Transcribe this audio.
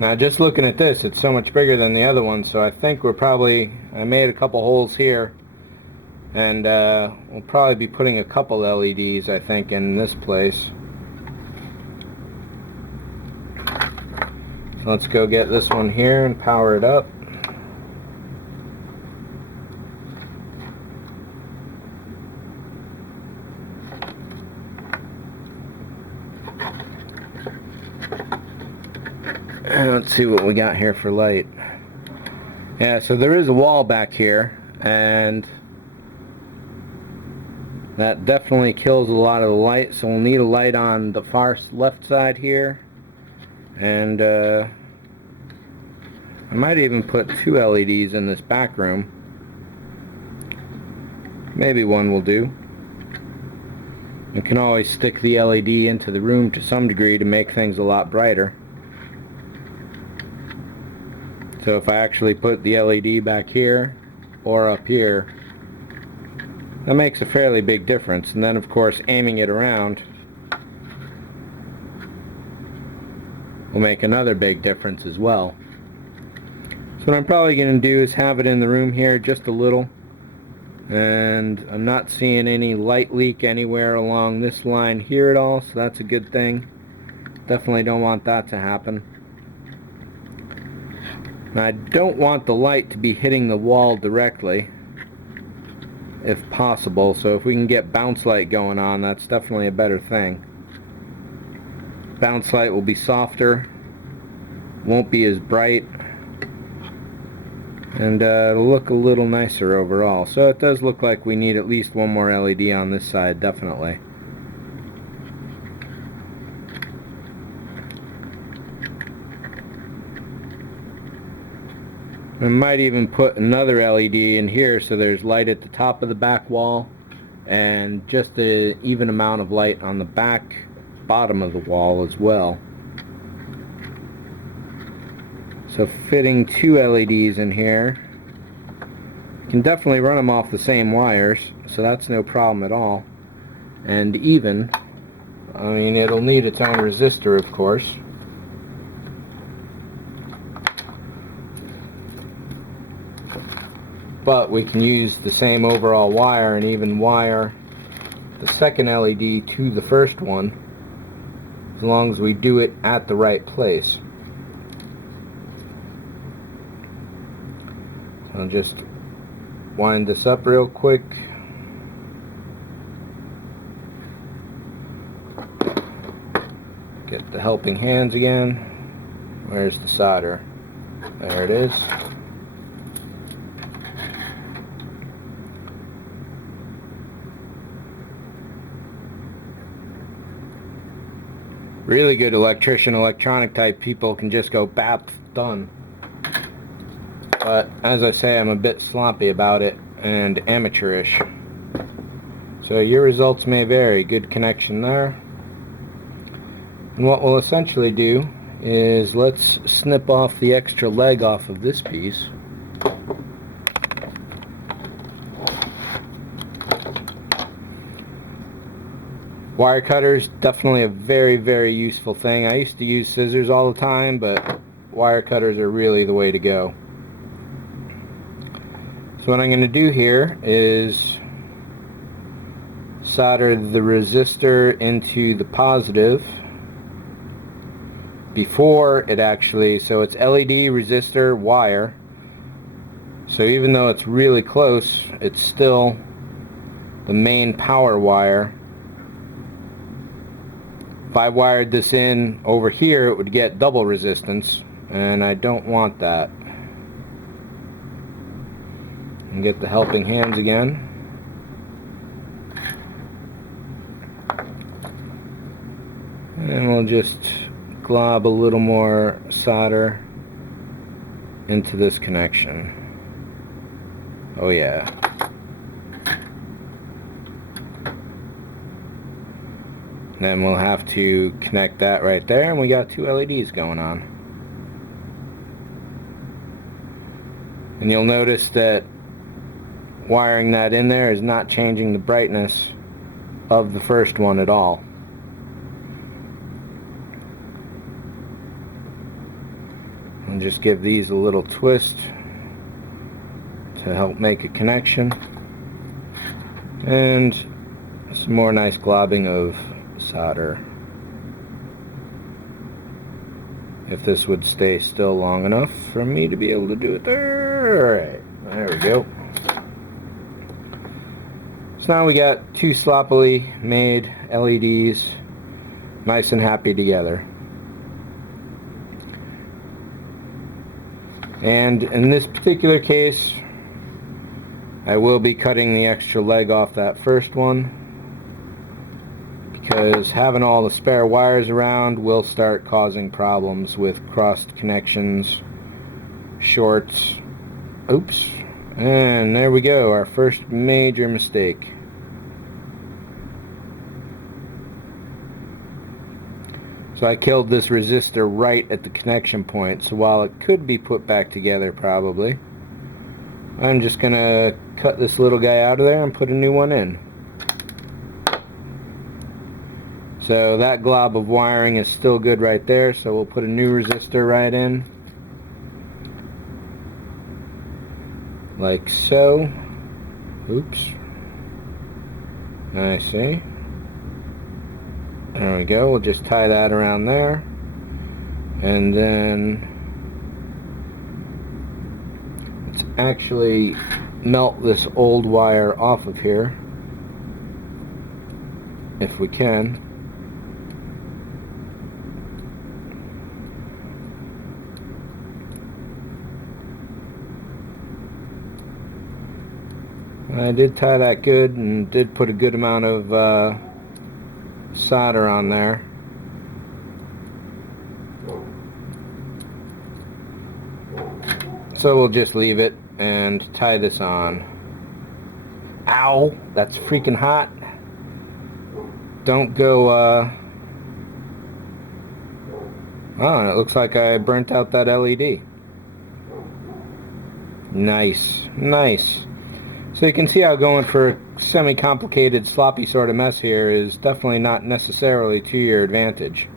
Now just looking at this, it's so much bigger than the other one, so I think I made a couple holes here, and we'll probably be putting a couple LEDs, I think, in this place. So let's go get this one here and power it up. And let's see what we got here for light. Yeah, so there is a wall back here, and that definitely kills a lot of the light, so we'll need a light on the far left side here. And I might even put 2 LEDs in this back room. Maybe one will do. You can always stick the LED into the room to some degree to make things a lot brighter. So if I actually put the LED back here or up here, that makes a fairly big difference. And then of course aiming it around will make another big difference as well. So what I'm probably going to do is have it in the room here just a little, and I'm not seeing any light leak anywhere along this line here at all, so that's a good thing. Definitely don't want that to happen. Now, I don't want the light to be hitting the wall directly, if possible, so if we can get bounce light going on, that's definitely a better thing. Bounce light will be softer, won't be as bright, and it'll look a little nicer overall. So it does look like we need at least one more LED on this side, definitely. I might even put another LED in here so there's light at the top of the back wall and just an even amount of light on the back bottom of the wall as well. So fitting 2 LEDs in here, you can definitely run them off the same wires, so that's no problem at all. And even, I mean, it'll need its own resistor, of course. But we can use the same overall wire and even wire the second LED to the first one, as long as we do it at the right place. I'll just wind this up real quick. Get the helping hands again. Where's the solder? There it is. Really good electrician, electronic type people can just go bap, done. But as I say, I'm a bit sloppy about it and amateurish. So your results may vary. Good connection there. And what we'll essentially do is let's snip off the extra leg off of this piece. Wire cutters, definitely a very, very useful thing. I used to use scissors all the time, but wire cutters are really the way to go. So what I'm going to do here is solder the resistor into the positive before it actually, so it's LED resistor wire. So even though it's really close, it's still the main power wire. If I wired this in over here, it would get double resistance, and I don't want that. And get the helping hands again. And we'll just glob a little more solder into this connection. Oh yeah. Then we'll have to connect that right there, and we got 2 LEDs going on. And you'll notice that wiring that in there is not changing the brightness of the first one at all. and just give these a little twist to help make a connection, and some more nice globbing of solder. If this would stay still long enough for me to be able to do it there. Alright, there we go. So now we got two sloppily made LEDs nice and happy together. And in this particular case, I will be cutting the extra leg off that first one, because having all the spare wires around will start causing problems with crossed connections, shorts. Oops. And there we go, our first major mistake. So I killed this resistor right at the connection point, so while it could be put back together probably, I'm just going to cut this little guy out of there and put a new one in. So that glob of wiring is still good right there, so we'll put a new resistor right in. Like so. Oops. I see. There we go. We'll just tie that around there. And then let's actually melt this old wire off of here, if we can. I did tie that good and did put a good amount of solder on there. So we'll just leave it and tie this on. Ow! That's freaking hot. Don't go, oh, it looks like I burnt out that LED. Nice, nice. So you can see how going for a semi-complicated, sloppy sort of mess here is definitely not necessarily to your advantage.